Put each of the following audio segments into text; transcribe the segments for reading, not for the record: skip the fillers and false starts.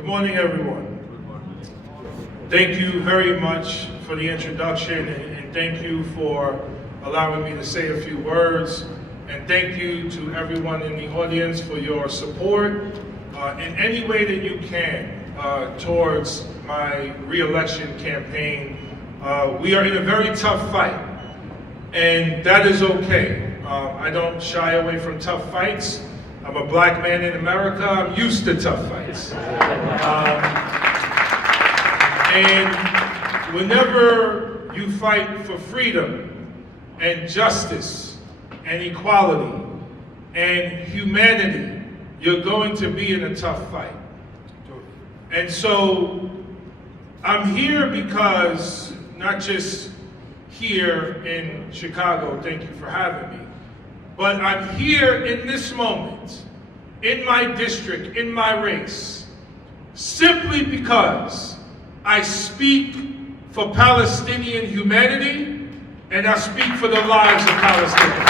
Good morning, everyone. Thank you very much for the introduction, and thank you for allowing me to say a few words. And thank you to everyone in the audience for your support in any way that you can towards my re-election campaign. We are in a very tough fight, and that is okay. I don't shy away from tough fights. I'm a black man in America. I'm used to tough fights. And whenever you fight for freedom and justice and equality and humanity, you're going to be in a tough fight. And so I'm here because, not just here in Chicago, thank you for having me, but I'm here in this moment, in my district, in my race, simply because I speak for Palestinian humanity and I speak for the lives of Palestinians.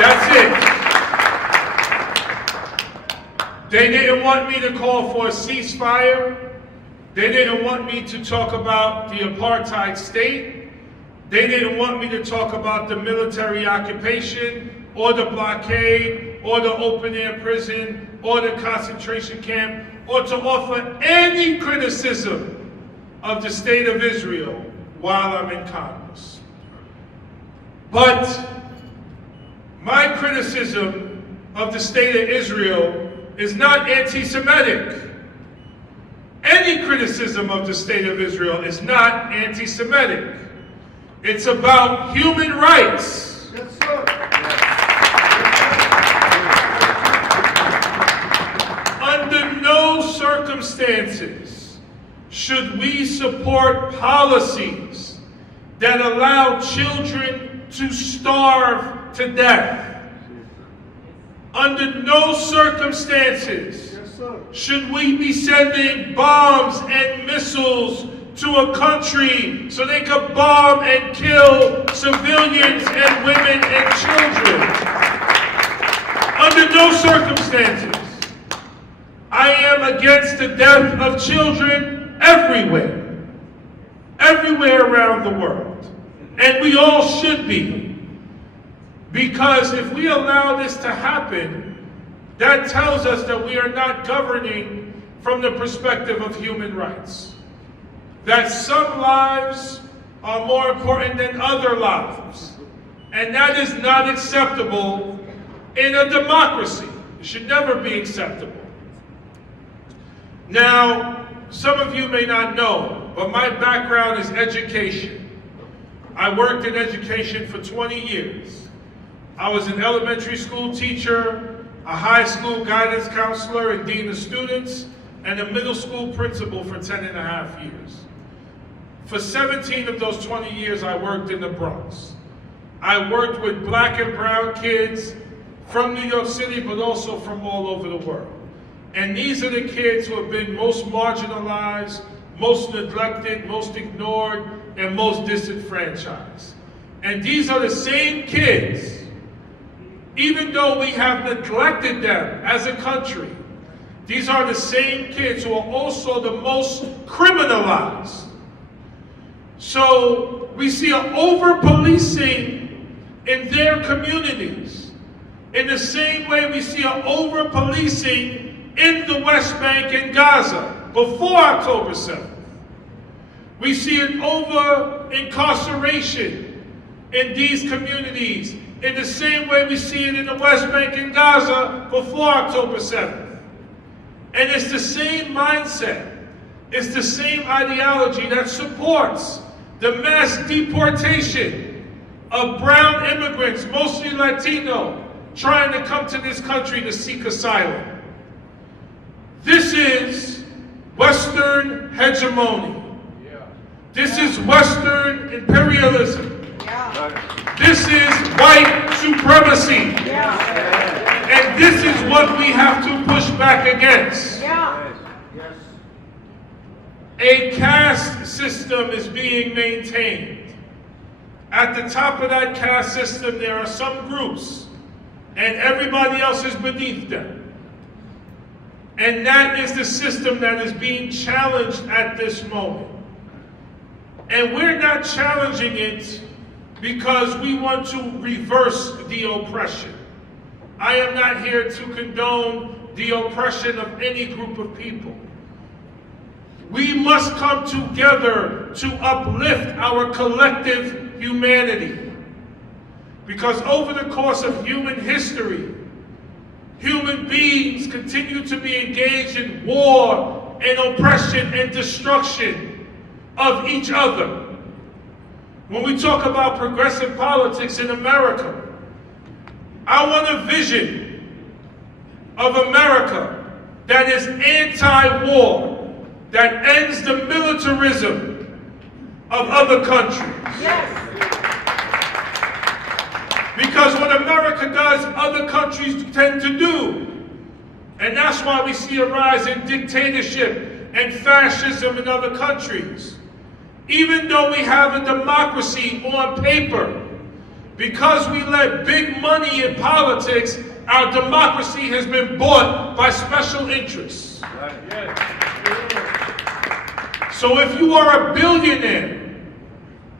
That's it. They didn't want me to call for a ceasefire. They didn't want me to talk about the apartheid state. They didn't want me to talk about the military occupation or the blockade or the open-air prison or the concentration camp or to offer any criticism of the state of Israel while I'm in Congress. But my criticism of the state of Israel is not anti-Semitic. Any criticism of the state of Israel is not anti-Semitic. It's about human rights. Yes, sir. Under no circumstances should we support policies that allow children to starve to death. Under no circumstances should we be sending bombs and missiles to a country so they could bomb and kill civilians and women and children. Under no circumstances. I am against the death of children everywhere. Everywhere around the world. And we all should be. Because if we allow this to happen, that tells us that we are not governing from the perspective of human rights. That some lives are more important than other lives. And that is not acceptable in a democracy. It should never be acceptable. Now, some of you may not know, but my background is education. I worked in education for 20 years. I was an elementary school teacher, a high school guidance counselor and dean of students, and a middle school principal for 10.5 years. For 17 of those 20 years, I worked in the Bronx. I worked with black and brown kids from New York City, but also from all over the world. And these are the kids who have been most marginalized, most neglected, most ignored, and most disenfranchised. And these are the same kids, even though we have neglected them as a country, these are the same kids who are also the most criminalized. So we see an over-policing in their communities, in the same way we see an over-policing in the West Bank and Gaza before October 7th. We see an over-incarceration in these communities in the same way we see it in the West Bank and Gaza before October 7th. And it's the same mindset, it's the same ideology that supports the mass deportation of brown immigrants, mostly Latino, trying to come to this country to seek asylum. This is Western hegemony. This is Western imperialism. This is white supremacy. And this is what we have to push back against. A caste system is being maintained. At the top of that caste system, there are some groups, and everybody else is beneath them. And that is the system that is being challenged at this moment. And we're not challenging it because we want to reverse the oppression. I am not here to condone the oppression of any group of people. We must come together to uplift our collective humanity. Because over the course of human history, human beings continue to be engaged in war and oppression and destruction of each other. When we talk about progressive politics in America, I want a vision of America that is anti-war, that ends the militarism of other countries. Yes. Because what America does, other countries tend to do. And that's why we see a rise in dictatorship and fascism in other countries. Even though we have a democracy on paper, because we let big money in politics, our democracy has been bought by special interests. So if you are a billionaire,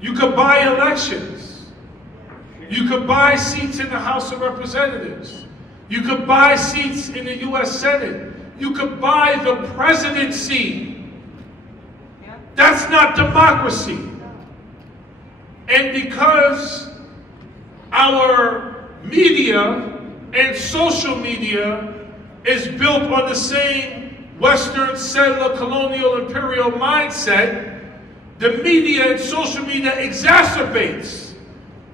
you could buy elections. You could buy seats in the House of Representatives. You could buy seats in the U.S. Senate. You could buy the presidency. That's not democracy. And because our media and social media is built on the same Western settler colonial imperial mindset, the media and social media exacerbates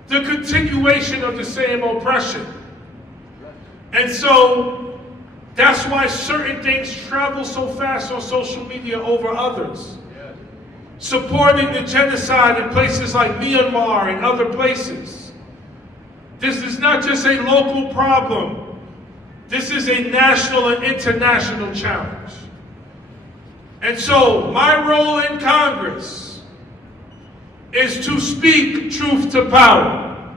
the continuation of the same oppression. And so that's why certain things travel so fast on social media over others. Supporting the genocide in places like Myanmar and other places. This is not just a local problem. This is a national and international challenge. And so my role in Congress is to speak truth to power.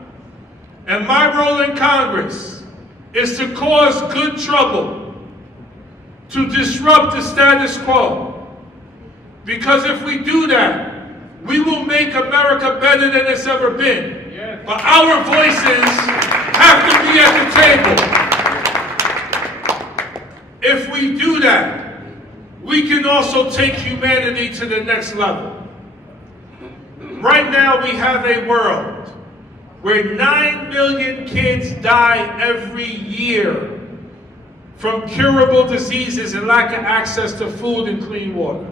And my role in Congress is to cause good trouble, to disrupt the status quo. Because if we do that, we will make America better than it's ever been. Yes. But our voices have to be at the table. If we do that, we can also take humanity to the next level. Right now we have a world where 9 million kids die every year from curable diseases and lack of access to food and clean water.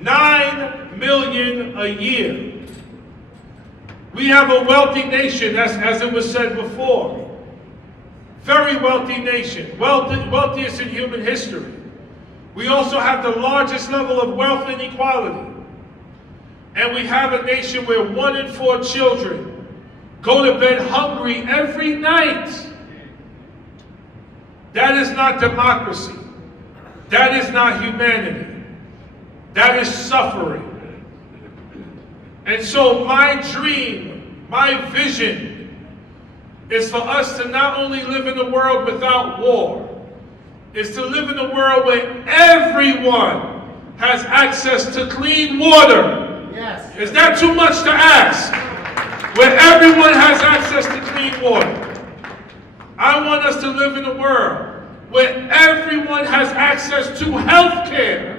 9 million a year. We have a wealthy nation, as it was said before. Very wealthy nation, wealthiest in human history. We also have the largest level of wealth inequality. And we have a nation where 1 in 4 children go to bed hungry every night. That is not democracy. That is not humanity. That is suffering. And so my dream, my vision, is for us to not only live in a world without war, is to live in a world where everyone has access to clean water. Yes. Is that too much to ask? Where everyone has access to clean water. I want us to live in a world where everyone has access to health care.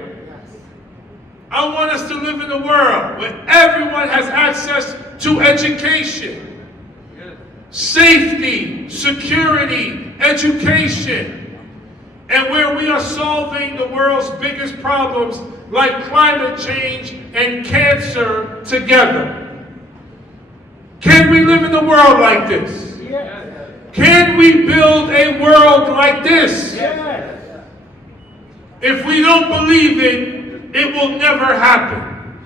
I want us to live in a world where everyone has access to education, safety, security, education, and where we are solving the world's biggest problems like climate change and cancer together. Can we live in a world like this? Yes. Can we build a world like this? Yes. If we don't believe it, it will never happen.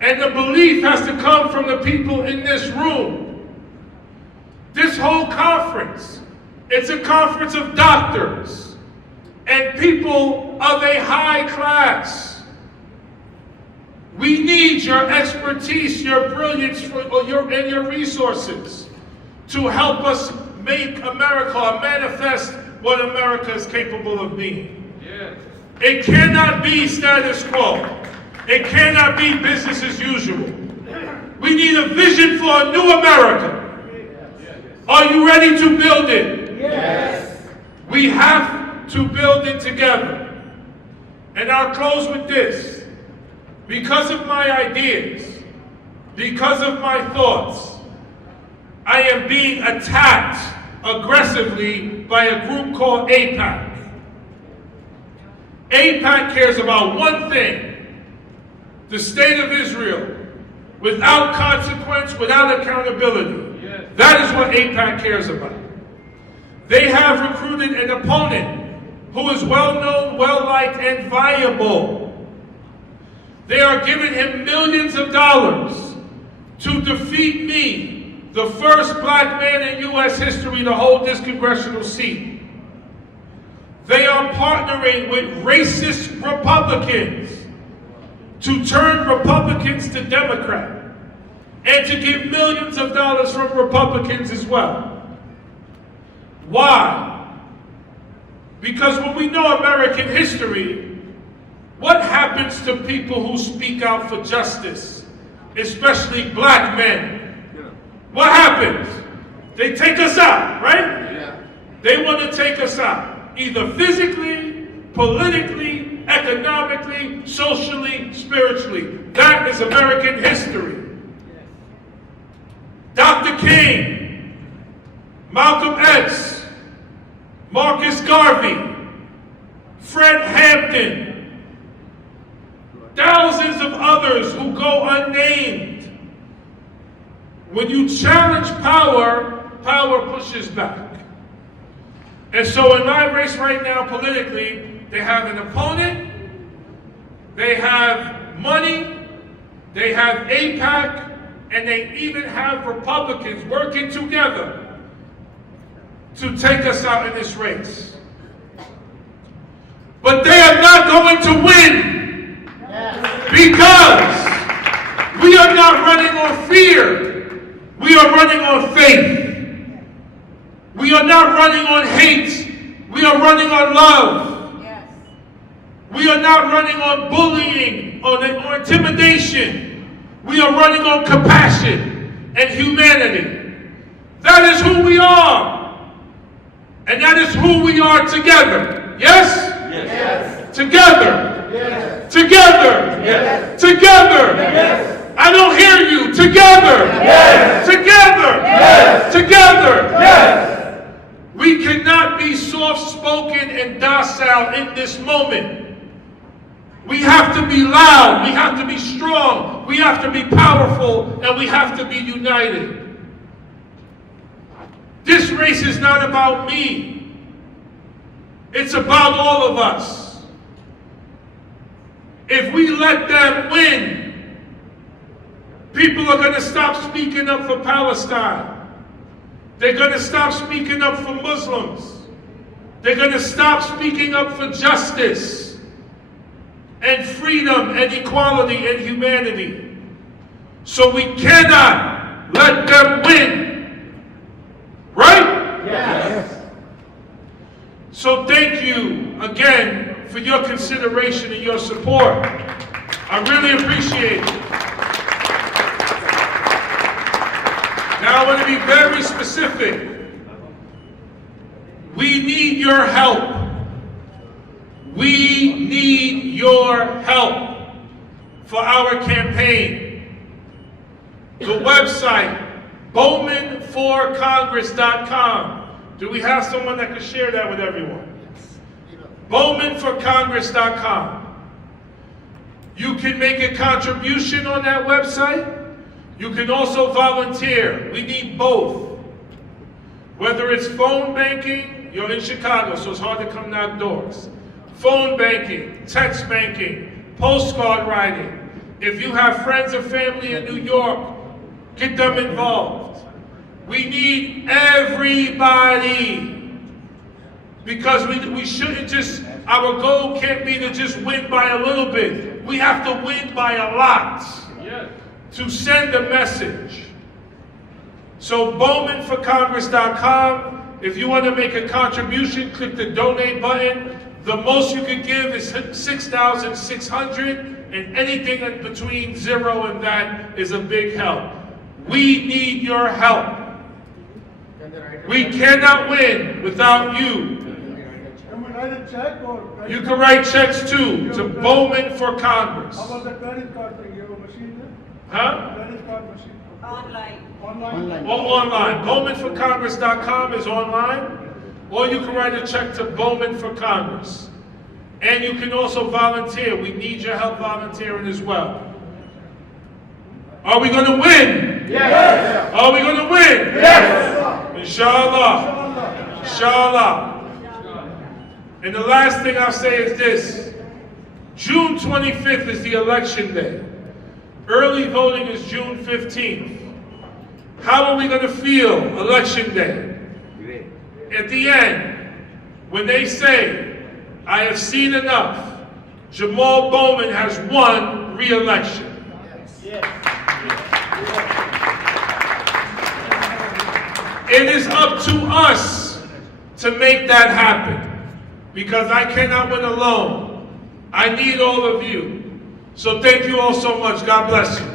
And the belief has to come from the people in this room. This whole conference, it's a conference of doctors and people of a high class. We need your expertise, your brilliance, and your resources to help us make America, manifest what America is capable of being. Yes. It cannot be status quo. It cannot be business as usual. We need a vision for a new America. Are you ready to build it? Yes. We have to build it together. And I'll close with this. Because of my ideas, because of my thoughts, I am being attacked aggressively by a group called AIPAC. AIPAC cares about one thing: the state of Israel, without consequence, without accountability. Yes. That is what AIPAC cares about. They have recruited an opponent who is well-known, well-liked, and viable. They are giving him millions of dollars to defeat me, the first black man in U.S. history to hold this congressional seat. They are partnering with racist Republicans to turn Republicans to Democrat and to give millions of dollars from Republicans as well. Why? Because when we know American history, what happens to people who speak out for justice, especially black men? What happens? They take us out, right? Yeah. They want to take us out, either physically, politically, economically, socially, spiritually. That is American history. Dr. King, Malcolm X, Marcus Garvey, Fred Hampton, thousands of others who go unnamed. When you challenge power, power pushes back. And so in my race right now, politically, they have an opponent, they have money, they have AIPAC, and they even have Republicans working together to take us out in this race. But they are not going to win, because we are not running on fear. We are running on faith. We are not running on hate. We are running on love. Yes. We are not running on bullying or intimidation. We are running on compassion and humanity. That is who we are. And that is who we are together. Yes? Yes. Together. Yes. Together. Yes. Together. Yes. I don't hear you. Together. Yes. Together. Yes. Together. Yes. We cannot be soft-spoken and docile in this moment. We have to be loud. We have to be strong. We have to be powerful. And we have to be united. This race is not about me. It's about all of us. If we let them win, people are going to stop speaking up for Palestine. They're going to stop speaking up for Muslims. They're going to stop speaking up for justice and freedom and equality and humanity. So we cannot let them win. Right? Yes. So thank you again for your consideration and your support. I really appreciate it. Now I want to be very specific. We need your help. We need your help for our campaign. The website, bowmanforcongress.com. Do we have someone that can share that with everyone? bowmanforcongress.com. You can make a contribution on that website. You can also volunteer. We need both. Whether it's phone banking, you're in Chicago, so it's hard to come knock doors. Phone banking, text banking, postcard writing. If you have friends or family in New York, get them involved. We need everybody. Because we shouldn't just, our goal can't be to just win by a little bit. We have to win by a lot. Yes. To send a message. So bowmanforcongress.com, If you want to make a contribution, click the donate button. The most you can give is $6,600, and anything in between 0 and that is a big help. We need your help. We cannot win without you. You can write checks too, to Bowman for Congress. How about the credit card thing? You have a machine there? Huh? Credit card machine. Online. Online. BowmanForCongress.com is online. Or you can write a check to Bowman for Congress. And you can also volunteer. We need your help volunteering as well. Are we going to win? Yes. Are we going to win? Yes. Inshallah. Inshallah. And the last thing I'll say is this. June 25th is the election day. Early voting is June 15th. How are we going to feel election day? At the end, when they say, I have seen enough, Jamal Bowman has won re-election. It is up to us to make that happen, because I cannot win alone. I need all of you. So thank you all so much. God bless you.